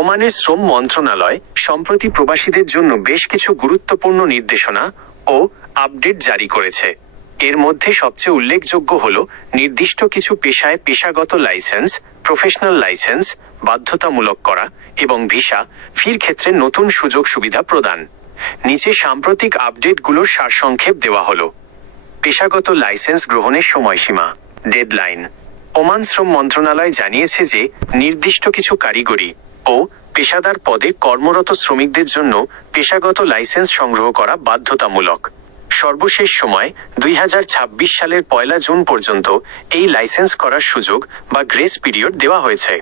ওমানের শ্রম মন্ত্রণালয় সম্প্রতি প্রবাসীদের জন্য বেশ কিছু গুরুত্বপূর্ণ নির্দেশনা ও আপডেট জারি করেছে। এর মধ্যে সবচেয়ে উল্লেখযোগ্য হল নির্দিষ্ট কিছু পেশায় পেশাগত লাইসেন্স, প্রফেশনাল লাইসেন্স বাধ্যতামূলক করা এবং ভিসা ফির ক্ষেত্রে নতুন সুযোগ সুবিধা প্রদান। নিচে সাম্প্রতিক আপডেটগুলোর সারসংক্ষেপ দেওয়া হলো। পেশাগত লাইসেন্স গ্রহণের সময়সীমা, ডেডলাইন। ওমান শ্রম মন্ত্রণালয় জানিয়েছে যে নির্দিষ্ট কিছু কারিগরি ও পেশাদার পদে কর্মরত শ্রমিকদের জন্য পেশাগত লাইসেন্স সংগ্রহ করা বাধ্যতামূলক। সর্বশেষ সময় 2026 সালের 1 জুন পর্যন্ত এই লাইসেন্স করার সুযোগ বা গ্রেস পিরিয়ড দেওয়া হয়েছে।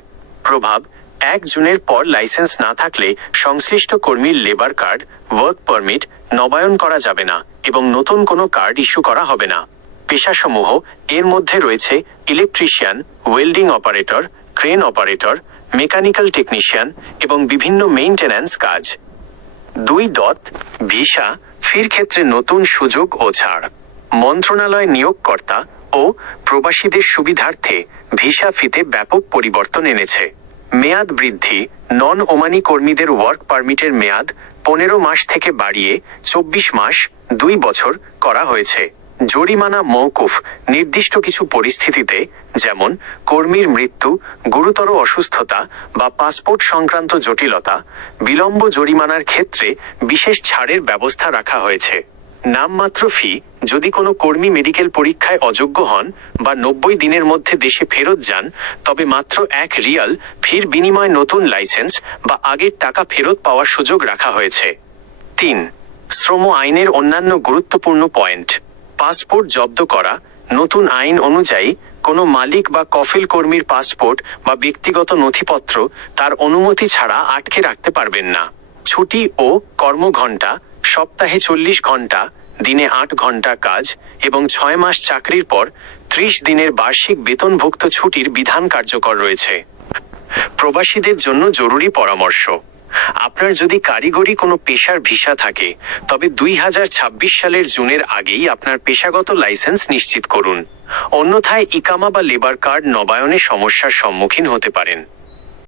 প্রভাব: 1 জুনের পর লাইসেন্স না থাকলে সংশ্লিষ্ট কর্মীর লেবার কার্ড, ওয়ার্ক পারমিট নবায়ন করা যাবে না এবং নতুন কোনো কার্ড ইস্যু করা হবে না। পেশাসমূহ এর মধ্যে রয়েছে electrician, welding operator, crane operator, mechanical technician এবং বিভিন্ন মেইনটেন্যান্স কাজ। 2. ভিসা ফির ক্ষেত্রে নতুন সুযোগ ও ছাড়। মন্ত্রণালয় নিয়োগকর্তা ও প্রবাসীদের সুবিধার্থে ভিসা ফিতে ব্যাপক পরিবর্তন এনেছে। মেয়াদ বৃদ্ধি: নন ওমানি কর্মীদের ওয়ার্ক পারমিটের মেয়াদ 15 মাস থেকে বাড়িয়ে 24 মাস 2 বছর করা হয়েছে। জরিমানা মওকুফ: নির্দিষ্ট কিছু পরিস্থিতিতে, যেমন কর্মীর মৃত্যু, গুরুতর অসুস্থতা বা পাসপোর্ট সংক্রান্ত জটিলতা, বিলম্ব জরিমানার ক্ষেত্রে বিশেষ ছাড়ের ব্যবস্থা রাখা হয়েছে। নামমাত্র ফি: যদি কোনো কর্মী মেডিকেল পরীক্ষায় অযোগ্য হন বা 90 দিনের মধ্যে দেশে ফেরত যান, তবে মাত্র 1 রিয়াল ফির বিনিময়ে নতুন লাইসেন্স বা আগের টাকা ফেরত পাওয়ার সুযোগ রাখা হয়েছে। 3. শ্রম আইনের অন্যান্য গুরুত্বপূর্ণ পয়েন্ট। পাসপোর্ট জব্দ করা: নতুন আইন অনুযায়ী কোনো মালিক বা কফিল কর্মীর পাসপোর্ট বা ব্যক্তিগত নথিপত্র তার অনুমতি ছাড়া আটকে রাখতে পারবেন না। ছুটি ও কর্মঘণ্টা: সপ্তাহে 40 ঘন্টা, দিনে 8 ঘন্টা কাজ এবং 6 মাস চাকরির পর 30 দিনের বার্ষিক বেতনভুক্ত ছুটির বিধান কার্যকর রয়েছে। প্রবাসীদের জন্য জরুরি পরামর্শ: আপনার যদি কারিগরি কোনো পেশার ভিসা থাকে, তবে 2026 সালের জুনের আগেই আপনার পেশাগত লাইসেন্স নিশ্চিত করুন। অন্যথায় ইকামা বা লেবার কার্ড নবায়নে সমস্যার সম্মুখীন হতে পারেন।